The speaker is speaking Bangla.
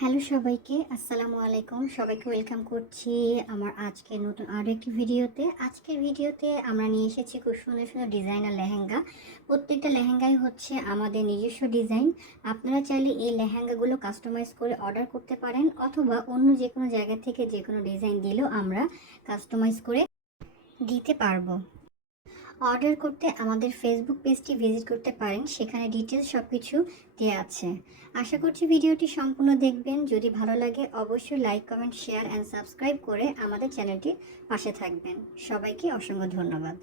হ্যালো সবাইকে, আসসালামু আলাইকুম। সবাইকে ওয়েলকাম করছি আমার আজকে নতুন আরও একটি ভিডিওতে। আজকের ভিডিওতে আমরা নিয়ে এসেছি খুব সুন্দর সুন্দর ডিজাইনার লেহেঙ্গা। প্রত্যেকটা লেহেঙ্গাই হচ্ছে আমাদের নিজস্ব ডিজাইন। আপনারা চাইলে এই লেহেঙ্গাগুলো কাস্টমাইজ করে অর্ডার করতে পারেন, অথবা অন্য যে কোনো জায়গা থেকে যে কোনো ডিজাইন দিলেও আমরা কাস্টমাইজ করে দিতে পারবো। অর্ডার করতে আমাদের ফেসবুক পেজটি ভিজিট করতে পারেন, সেখানে ডিটেলস সব কিছু দেওয়া আছে। আশা করছি ভিডিওটি সম্পূর্ণ দেখবেন। যদি ভালো লাগে অবশ্যই like, comment, share and subscribe করে আমাদের চ্যানেলটির পাশে থাকবেন। সবাইকে অসংখ্য ধন্যবাদ।